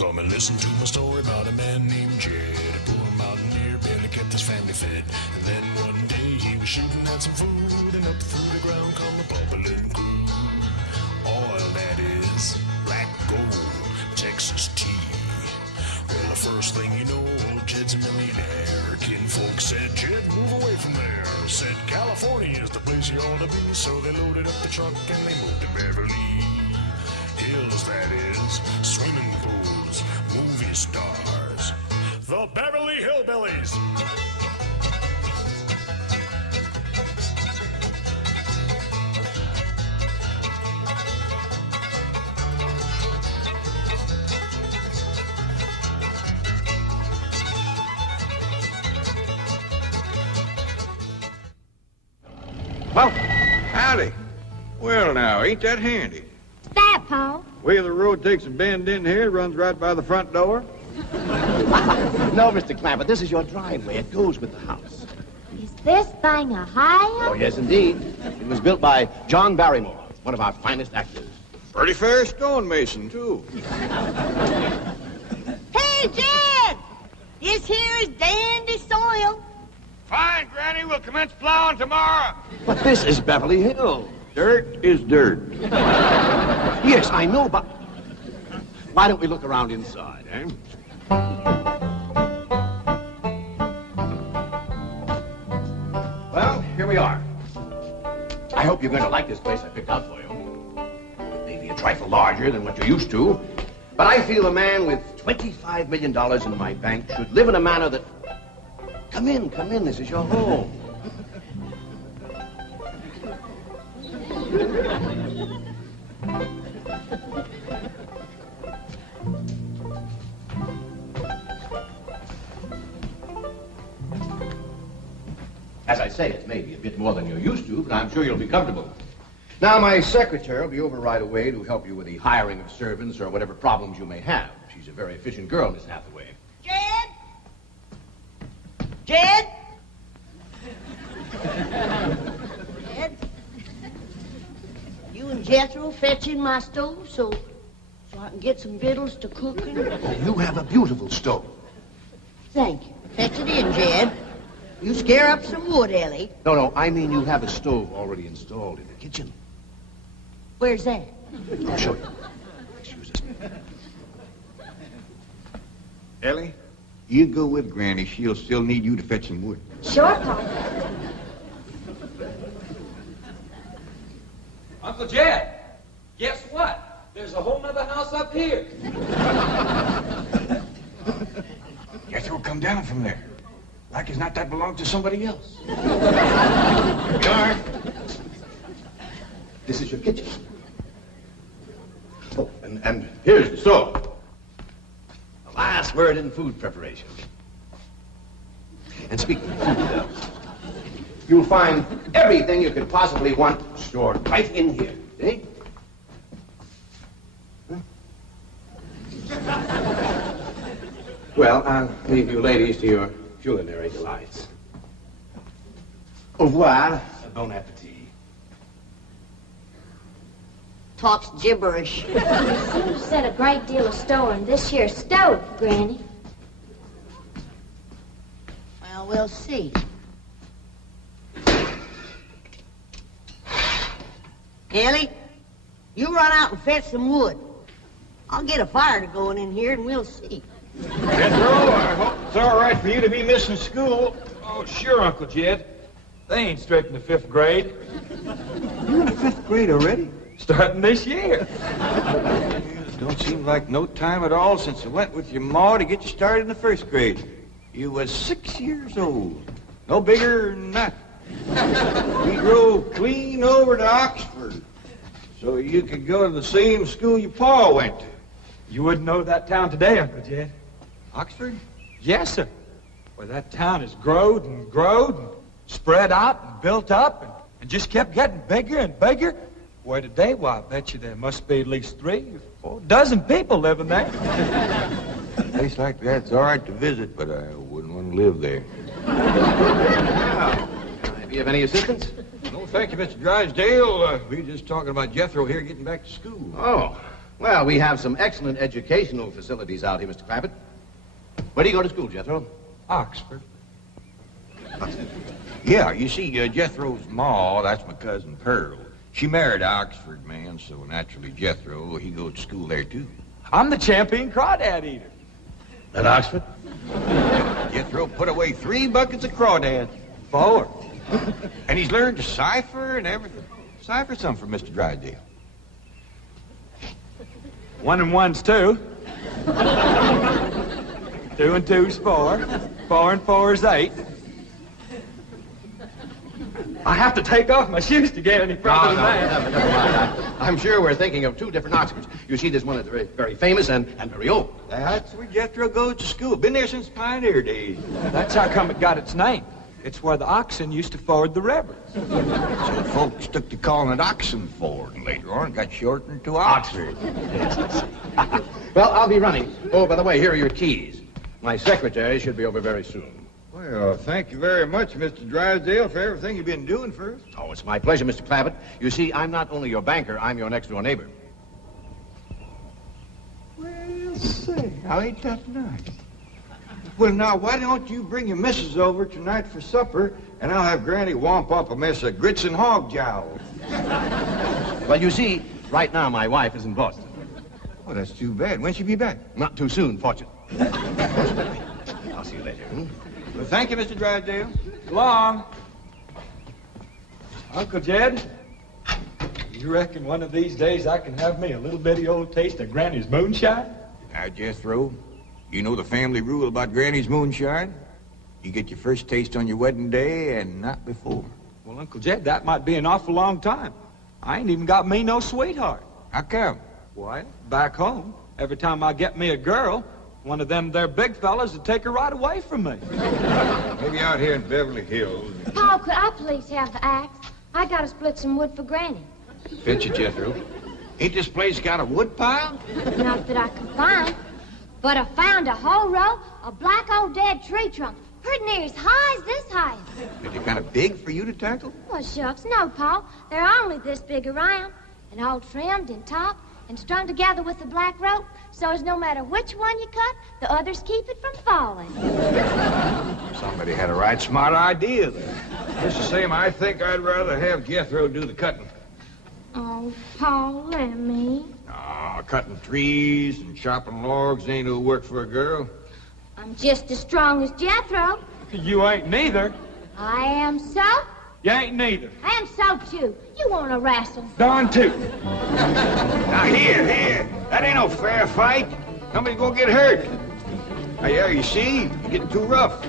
Come and listen to my story about a man named Jed. A poor mountaineer barely kept his family fed. And then one day he was shooting at some food, and up through the ground come a bubbling crew. Oil, that is, black gold, Texas tea. Well, the first thing you know, old Jed's a millionaire. Kinfolk said, Jed, move away from there. Said, California is the place you ought to be. So they loaded up the truck and they moved to Beverly Hills, that is, swimming pools, movie stars, the Beverly Hillbillies. Well, howdy. Well, now, ain't that handy? What's that, Pa? Way the road takes a bend in here, runs right by the front door. No, Mr. Clampett, this is your driveway. It goes with the house. Is this thing a highway? Oh, yes, indeed. It was built by John Barrymore, one of our finest actors. Pretty fair stonemason, too. Hey, Jed! This here is dandy soil. Fine, Granny. We'll commence plowing tomorrow. But this is Beverly Hills. Dirt is dirt. Yes, I know, but why don't we look around inside, eh? Well, here we are. I hope you're going to like this place I picked out for you. It may be a trifle larger than what you're used to, but I feel a man with $25 million in my bank should live in a manner that... Come in, this is your home. As I say, it may be a bit more than you're used to, but I'm sure you'll be comfortable. Now, my secretary will be over right away to help you with the hiring of servants or whatever problems you may have. She's a very efficient girl, Miss Hathaway. Jed? Jed? Jed? You and Jethro fetching my stove so I can get some victuals to cooking? Oh, you have a beautiful stove. Thank you. Fetch it in, Jed. You scare up some wood, Ellie. No, I mean you have a stove already installed in the kitchen. Where's that? I'll show you. Excuse us. Ellie, you go with Granny. She'll still need you to fetch some wood. Sure, Pa. Uncle Jed, guess what? There's a whole nother house up here. Jethro, come down from there. Like as not, that belonged to somebody else. This is your kitchen. Oh, and here's the stove. The last word in food preparation. And speaking of food, you'll find everything you could possibly want stored right in here. See? Well, I'll leave you ladies to your culinary delights. Au revoir. Bon appetit. Talks gibberish. You set a great deal of store in this here stove, Granny. Well, we'll see. Ellie, you run out and fetch some wood. I'll get a fire to going in here and we'll see. Jethro, I hope it's all right for you to be missing school. Oh, sure, Uncle Jed. They ain't straight in the 5th grade. You're in the 5th grade already? Starting this year. Don't seem like no time at all since I went with your ma to get you started in the 1st grade. You was 6 years old. No bigger than that. We drove clean over to Oxford so you could go to the same school your pa went to. You wouldn't know that town today, Uncle Jed. Oxford? Yes, sir. Well, that town has growed and spread out and built up and just kept getting bigger and bigger. Where today, why, I bet you there must be at least 3 or 4 dozen people living there. A place like that's all right to visit, but I wouldn't want to live there. Do you have any assistance? No, thank you, Mr. Drysdale. We were just talking about Jethro here getting back to school. Oh, Well, we have some excellent educational facilities out here, Mr. Clappett. Where do you go to school, Jethro? Oxford. Yeah, you see, Jethro's ma, that's my cousin Pearl. She married an Oxford man, so naturally Jethro, he goes to school there, too. I'm the champion crawdad eater. At Oxford? Jethro put away 3 buckets of crawdads. 4. And he's learned to cipher and everything. Cipher some for Mr. Drysdale. 1 and 1's 2. 2 and 2's 4. 4 and 4's 8. I have to take off my shoes to get any further than that. Never mind. I'm sure we're thinking of 2 different Oxfords. You see, there's one that's very, very famous and very old. That's where Jethro goes to school. Been there since pioneer days. That's how come it got its name. It's where the oxen used to ford the river. So folks took to calling it Oxenford, and later on it got shortened to Oxford. Well, I'll be running. Oh, by the way, here are your keys. My secretary should be over very soon. Well, thank you very much, Mr. Drysdale, for everything you've been doing for us. Oh, it's my pleasure, Mr. Clappett. You see, I'm not only your banker, I'm your next-door neighbor. Well, say, now ain't that nice? Well, now, why don't you bring your missus over tonight for supper, and I'll have Granny womp up a mess of grits and hog jowls. Well, you see, right now my wife is in Boston. Oh, that's too bad. When'll she be back? Not too soon, fortunately. I'll see you later. Well, thank you, Mr. Drysdale. So long. Uncle Jed, you reckon one of these days I can have me a little bitty old taste of Granny's moonshine? Now, Jethro, you know the family rule about Granny's moonshine? You get your first taste on your wedding day and not before. Well, Uncle Jed, that might be an awful long time. I ain't even got me no sweetheart. How come? Why, back home, every time I get me a girl, one of them there big fellas would take her right away from me. Maybe out here in Beverly Hills. Paul, could I please have the axe? I gotta split some wood for Granny. Fetch it, Jethro. Ain't this place got a wood pile? Not that I can find, but I found a whole row of black old dead tree trunks, pretty near as high as this height. Are they kind of big for you to tackle? Well, shucks, no, Paul. They're only this big around, and all trimmed and topped and strung together with the black rope, so as no matter which one you cut, the others keep it from falling. Somebody had a right smart idea there. Just the same, I think I'd rather have Jethro do the cutting. Oh, Paul, let me. Cutting trees and chopping logs ain't no work for a girl. I'm just as strong as Jethro. You ain't neither. I am so. You ain't neither. I am so, too. You want to wrestle? Darn tootin'. Now, here. That ain't no fair fight. Somebody's gonna get hurt. Now, yeah, you see? You're getting too rough.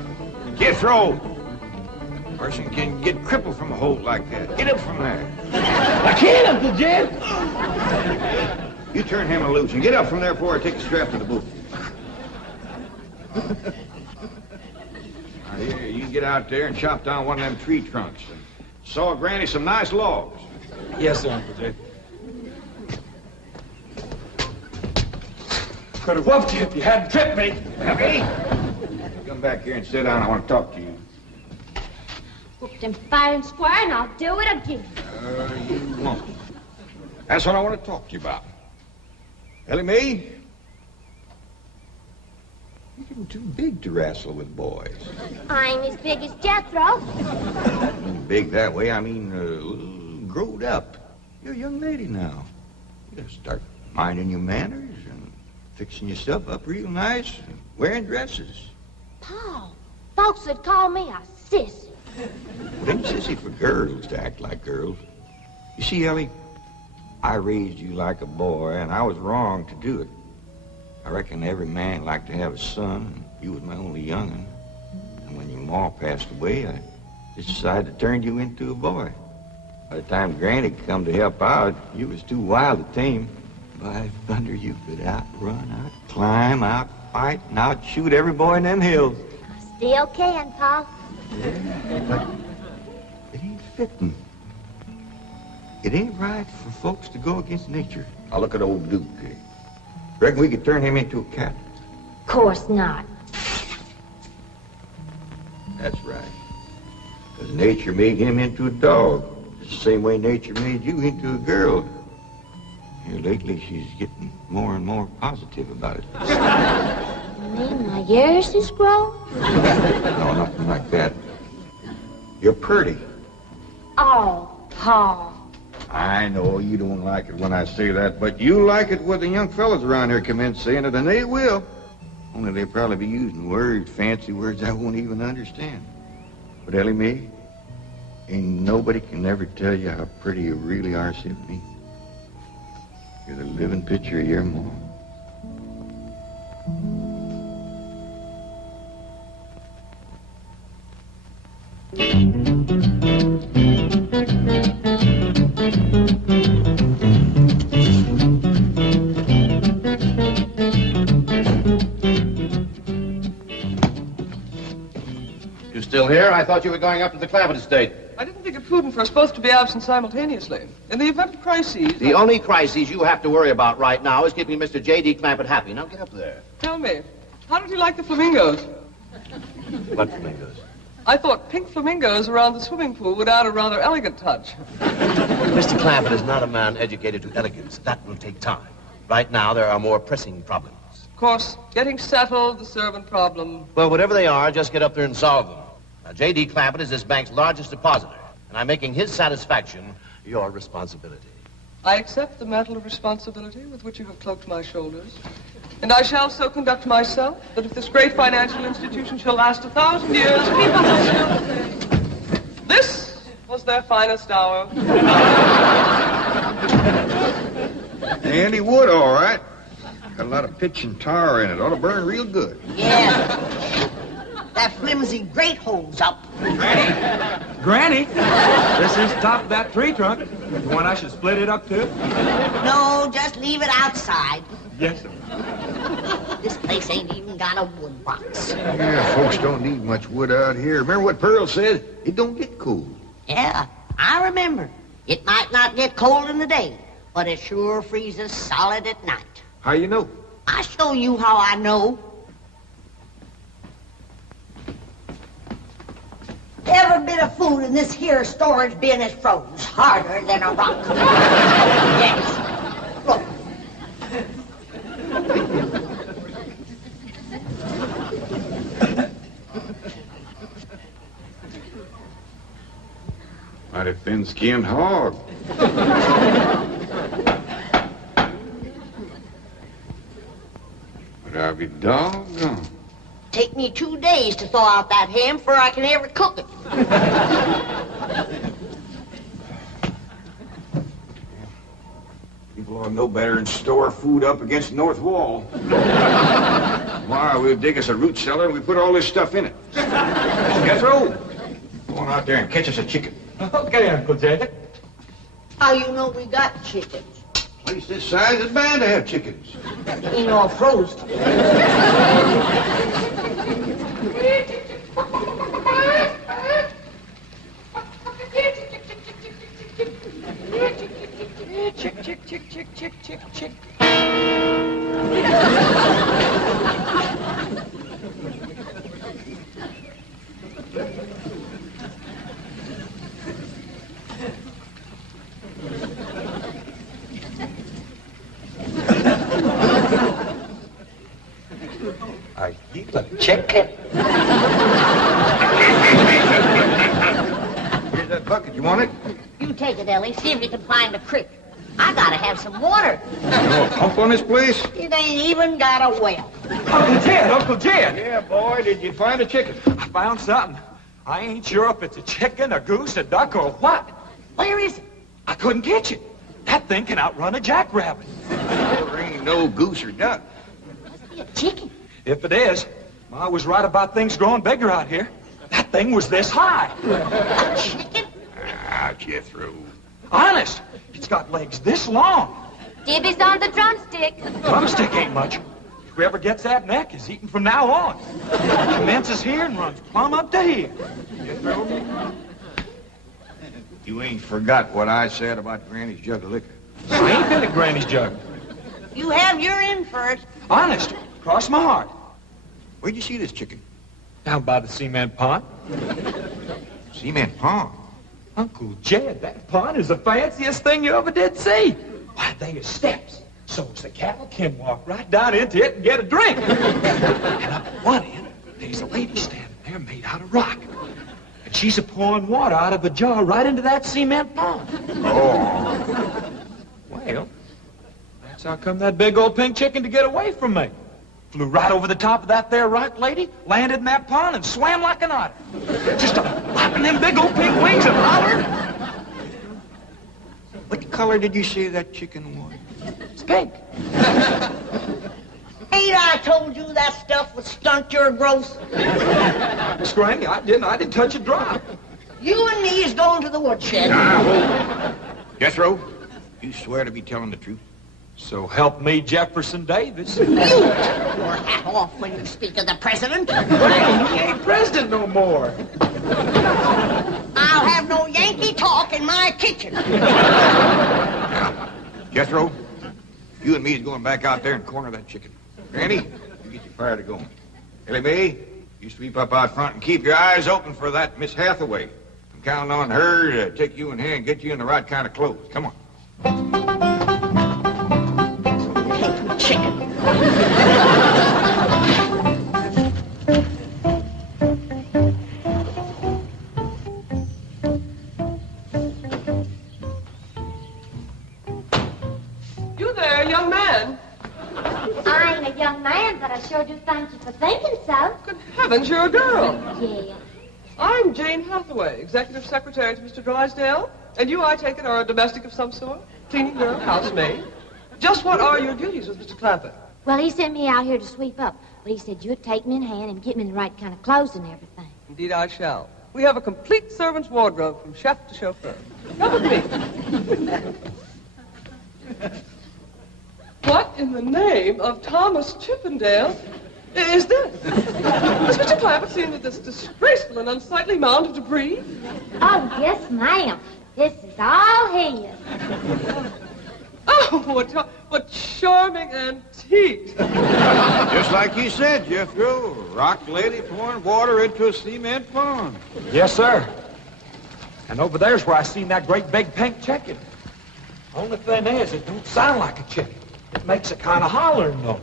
Jethro. A person can get crippled from a hold like that. Get up from there. I can't, Uncle Jed. You turn him loose and get up from there before I take the strap to the boot. Now, here, you get out there and chop down one of them tree trunks and saw Granny some nice logs. Yes, sir, Uncle Jed. Could have whooped you if you hadn't tripped me. Heavy? Come back here and sit down. I want to talk to you. Whooped him fair and square, and I'll do it again. You won't. That's what I want to talk to you about. Ellie Mae, you're getting too big to wrestle with boys. I ain't as big as Jethro. Big that way, I mean, growed up. You're a young lady now. You gotta start minding your manners and fixing yourself up real nice and wearing dresses. Paul, folks would call me a sissy. It ain't sissy for girls to act like girls. You see, Ellie, I raised you like a boy, and I was wrong to do it. I reckon every man liked to have a son, and you was my only young'un. And when your ma passed away, I just decided to turn you into a boy. By the time Granny come to help out, you was too wild to tame. By thunder, you could outrun, out-climb, out-fight, and out-shoot every boy in them hills. I still can, Paul. Yeah, but it ain't fitting. It ain't right for folks to go against nature. Now look at old Duke. Reckon we could turn him into a cat? Of course not. That's right. Because nature made him into a dog. Just the same way nature made you into a girl. Here lately, she's getting more and more positive about it. You mean my ears is growing? No, nothing like that. You're pretty. Oh, Paul. I know you don't like it when I say that, but you like it when the young fellas around here come in saying it, and they will. Only they'll probably be using words, fancy words I won't even understand. But Ellie Mae, ain't nobody can ever tell you how pretty you really are, Symphony. You're the living picture of your mom. You still here? I thought you were going up to the Clampett estate. I didn't think it prudent for us both to be absent simultaneously. In the event of crises... The only crises you have to worry about right now is keeping Mr. J.D. Clampett happy. Now get up there. Tell me, how did you like the flamingos? What flamingos? I thought pink flamingos around the swimming pool would add a rather elegant touch. Mr. Clampett is not a man educated to elegance. That will take time. Right now, there are more pressing problems. Of course, getting settled, the servant problem. Well, whatever they are, just get up there and solve them. Now, J.D. Clampett is this bank's largest depositor, and I'm making his satisfaction your responsibility. I accept the mantle of responsibility with which you have cloaked my shoulders. And I shall so conduct myself that if this great financial institution shall last 1,000 years, people will still say, this was their finest hour. Handy wood, all right. Got a lot of pitch and tar in it. Ought to burn real good. Yeah. That flimsy grate holds up. Granny, this is top of that tree trunk. You want I should split it up too? No, just leave it outside. Yes, sir. This place ain't even got a wood box. Yeah, folks don't need much wood out here. Remember what Pearl said? It don't get cold. Yeah, I remember. It might not get cold in the day, but it sure freezes solid at night. How you know? I'll show you how I know. Every bit of food in this here storage bin is froze harder than a rock. Yes. Look. Mighty thin-skinned hog. But I'll be doggone. Take me 2 days to thaw out that ham before I can ever cook it. People ought to know better than store food up against the north wall. Tomorrow we'll dig us a root cellar and we put all this stuff in it. Jethro, go on out there and catch us a chicken. Okay, Uncle Jay. How you know we got chickens? Place this size is bound to have chickens. Ain't all frozen. Chick, chick, chick, chick, chick, chick, chick. I eat a chicken. Here's that bucket. You want it? You take it, Ellie. See if you can find a creek. I gotta have some water. You know a pump on this place? It ain't even got a well. Uncle Jed, Uncle Jed. Yeah, boy. Did you find a chicken? I found something. I ain't sure if it's a chicken, a goose, a duck, or what. Where is it? I couldn't catch it. That thing can outrun a jackrabbit. There ain't no goose or duck. Must be a chicken. If it is, Ma was right about things growing bigger out here. That thing was this high. A chicken? Ah, Jethro. Honest, it's got legs this long. Gibby's on the drumstick. Drumstick ain't much. Whoever gets that neck is eating from now on. It commences here and runs plumb up to here. Jethro, you ain't forgot what I said about Granny's jug of liquor. I ain't been at Granny's jug. You have your in for it. Honest, cross my heart. Where'd you see this chicken? Down by the cement pond. Cement pond. Uncle Jed, that pond is the fanciest thing you ever did see. Why, they is steps. So's the cattle can walk right down into it and get a drink. And up at one end, there's a lady standing there made out of rock. And she's a pouring water out of a jar right into that cement pond. Oh. Well, that's how come that big old pink chicken to get away from me. Flew right over the top of that there rock lady, landed in that pond, and swam like an otter. Just flapping them big old pink wings and hollering. What color did you say that chicken was? It's pink. Ain't I told you that stuff would stunt your growth? Miss Granny, I didn't touch a drop. You and me is going to the woodshed. Jethro, you swear to be telling the truth? So help me, Jefferson Davis. You take your hat off when you speak of the president. He ain't president no more. I'll have no Yankee talk in my kitchen. Jethro, you and me is going back out there and corner that chicken. Granny, you get your fire to going. Ellie Mae, you sweep up out front and keep your eyes open for that Miss Hathaway. I'm counting on her to take you in hand and get you in the right kind of clothes. Come on. Pink chicken. You there, young man. I ain't a young man, but I sure do thank you for thinking so. Good heavens, you're a girl. Yeah. I'm Jane Hathaway, executive secretary to Mr. Drysdale. And you, I take it, are a domestic of some sort? Cleaning girl, housemaid? Just what are your duties with Mr. Clampett? Well, he sent me out here to sweep up, but he said you'd take me in hand and get me in the right kind of clothes and everything. Indeed, I shall. We have a complete servant's wardrobe from chef to chauffeur. Come with me. What in the name of Thomas Chippendale is this? Has Mr. Clampett seen this disgraceful and unsightly mound of debris? Oh, yes, ma'am. This is all his. Oh, what charming antiques. Just like you said, Jethro. Rock lady pouring water into a cement pond. Yes, sir. And over there's where I seen that great big pink chicken. Only thing is, it don't sound like a chicken. It makes a kind of hollering noise.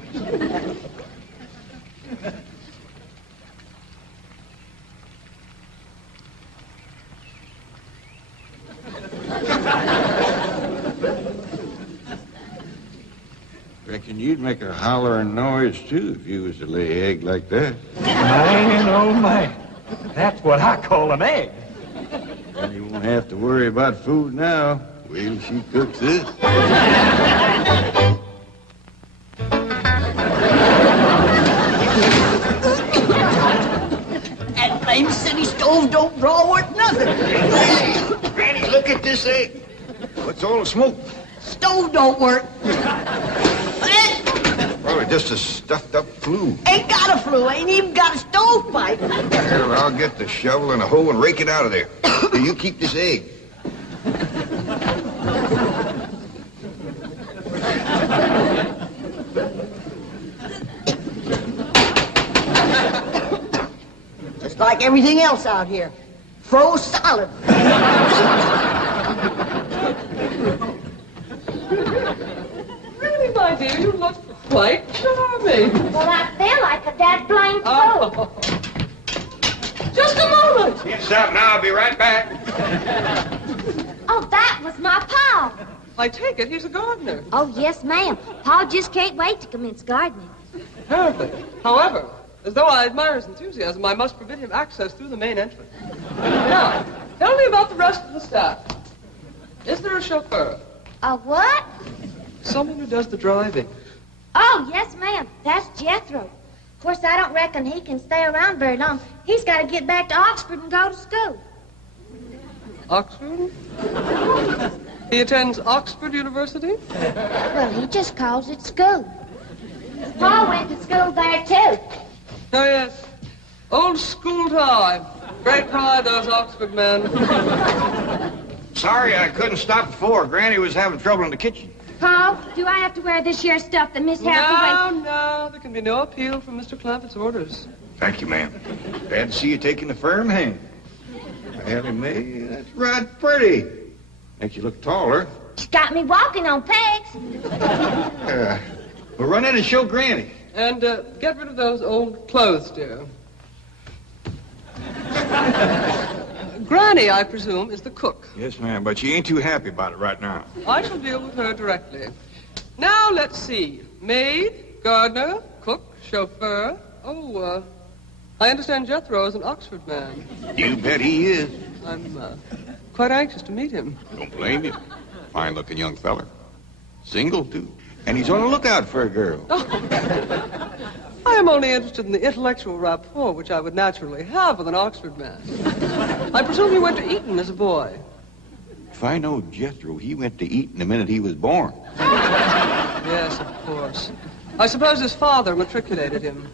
Reckon you'd make a hollering noise, too, if you was to lay egg like that. Man, oh, man. That's what I call an egg. And you won't have to worry about food now. Wait till she cooks this. That blame city stove don't draw worth nothing. Granny, look at this egg. What's all the smoke? Stove don't work. Probably just a stuffed-up flue. Ain't got a flue, ain't even got a stovepipe. Well, I'll get the shovel and a hoe and rake it out of there. You keep this egg. Just like everything else out here. Froze solid. Really, my dear, you look quite charming. Well, I feel like a dad blamed fool. Oh. Just a moment. Yes, now, I'll be right back. Oh, that was my pa. I take it he's a gardener. Oh, yes, ma'am. Pa just can't wait to commence gardening. Apparently. However, as though I admire his enthusiasm, I must forbid him access through the main entrance. Now, tell me about the rest of the staff. Is there a chauffeur? A what? Someone who does the driving. Oh, yes, ma'am. That's Jethro. Of course, I don't reckon he can stay around very long. He's got to get back to Oxford and go to school. Oxford? He attends Oxford University? Well, he just calls it school. Pa went to school there, too. Oh, yes. Old school time. Great pride, those Oxford men. Sorry I couldn't stop before. Granny was having trouble in the kitchen. Pa, do I have to wear this here stuff that Miss Hathaway... No, there can be no appeal from Mr. Clampett's orders. Thank you, ma'am. Glad to see you taking a firm hand. Ellie Mae, that's right pretty. Makes you look taller. She's got me walking on pegs. We'll run in and show Granny. And get rid of those old clothes, dear. Granny, I presume, is the cook. Yes, ma'am, but she ain't too happy about it right now. I shall deal with her directly. Now, let's see. Maid, gardener, cook, chauffeur. Oh, I understand Jethro is an Oxford man. You bet he is. I'm quite anxious to meet him. Don't blame you. Fine-looking young feller. Single, too. And he's on the lookout for a girl. I am only interested in the intellectual rapport which I would naturally have with an Oxford man. I presume you went to Eton as a boy. If I know Jethro, he went to Eton the minute he was born. Yes, of course. I suppose his father matriculated him.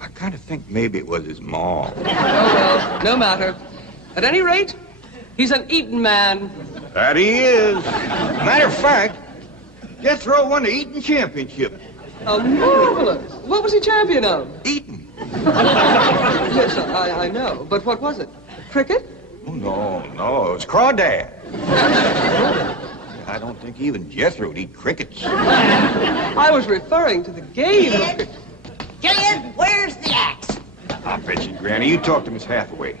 I kind of think maybe it was his ma. Oh, well, no matter. At any rate, he's an Eton man. That he is. Matter of fact, Jethro won the Eton championship. Oh, marvelous. What was he champion of? Eton. Yes, I know. But what was it? Cricket? Oh, no, it was crawdad. I don't think even Jethro'd eat crickets. I was referring to the game of cricket. Kid, where's the axe? I bet you, Granny, you talk to Miss Hathaway.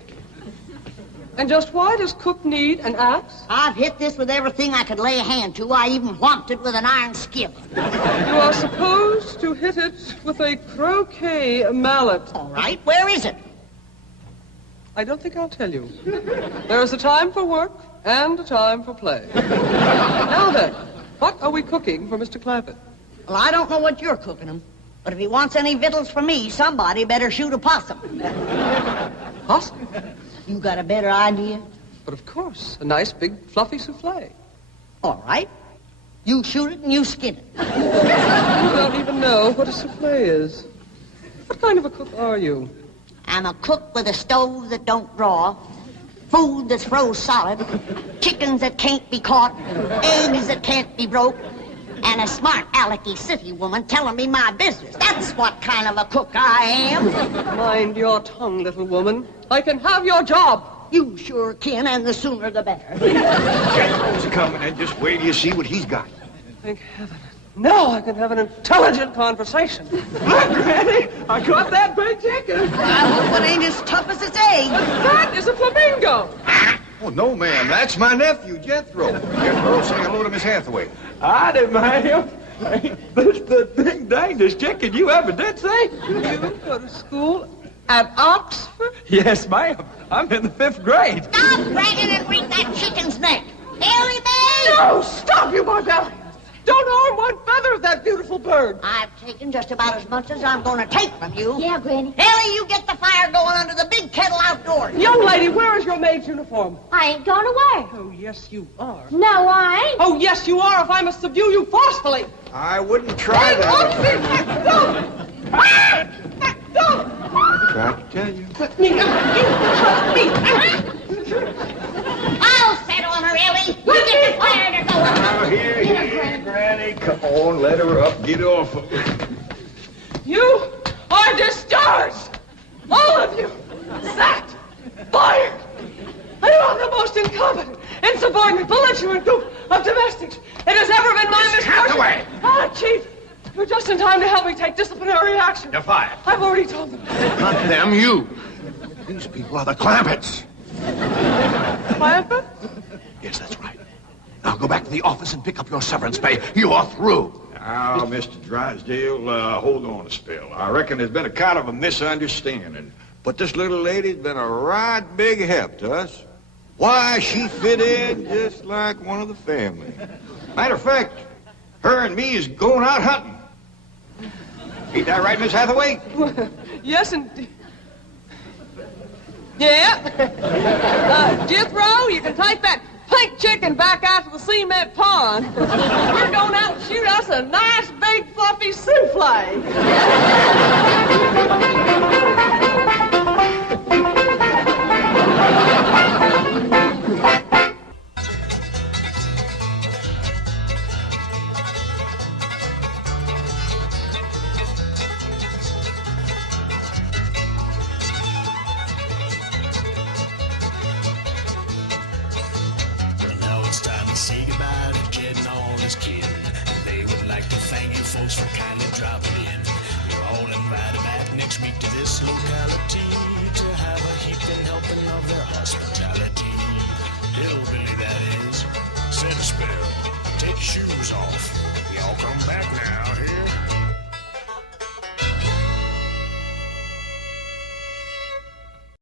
And just why does Cook need an axe? I've hit this with everything I could lay a hand to. I even whomped it with an iron skillet. You are supposed to hit it with a croquet mallet. All right, where is it? I don't think I'll tell you. There is a time for work and a time for play. Now then, what are we cooking for Mr. Clampett? Well, I don't know what you're cooking him, but if he wants any victuals from me, somebody better shoot a possum. Possum? You got a better idea? But of course, a nice big fluffy souffle. All right. You shoot it and you skin it. You don't even know what a souffle is. What kind of a cook are you? I'm a cook with a stove that don't draw, food that's froze solid, chickens that can't be caught, eggs that can't be broke, and a smart alecky city woman telling me my business. That's what kind of a cook I am. Mind your tongue, little woman. I can have your job. You sure can, and the sooner the better. Jethro's coming, and just wait till you see what he's got. Thank heaven. Now I can have an intelligent conversation. Look, Granny, I caught that big chicken. I hope it ain't as tough as its egg. That is a flamingo. Oh, no, ma'am. That's my nephew, Jethro. Jethro, say hello to Miss Hathaway. I didn't mind him. This the ding dangest chicken you ever did see. You go to school at Oxford? Yes, ma'am. I'm in the 5th grade. Stop dragging and wring that chicken's neck. Ellie Mae! No, stop, you barbarian. Don't harm one feather of that beautiful bird. I've taken just about as much as I'm going to take from you. Yeah, Granny. Ellie, you get the fire going under the big kettle outdoors. Young lady, where is your maid's uniform? I ain't going away. Oh, yes, you are. No, I ain't. Oh, yes, you are, if I must subdue you forcefully. I wouldn't try Hang that. on to me. Don't. Tried to tell you. I'll set on her, Ellie. You get the fire to go. Now, here, Granny. Come on, let her up. Get off of her. You are discharged. All of you. Sacked. Fired. You are the most incompetent, insubordinate, belligerent group of domestics it has ever been my misfortune. Hathaway! Ah, Chief, you're just in time to help me take disciplinary action. You're fired. I've already told them. Not them, you. These people are the Clampetts. Clampett? Yes, that's right. Now go back to the office and pick up your severance pay. You are through. Now, Mr. Drysdale, hold on a spell. I reckon there's been a kind of a misunderstanding. But this little lady's been a right big help to us. Why, she fit in just like one of the family. Matter of fact, her and me is going out hunting. Ain't that right, Miss Hathaway? Yes, indeed. Yeah. Jethro, you can take that pink chicken back out to the cement pond. We're going out and shoot us a nice, big, fluffy souffle. Well, now it's time to say goodbye folks for kindly dropping in. You're all invited back next week to this locality to have a heaping helping of their hospitality. Hillbilly, that is. Set a spell. Take your shoes off.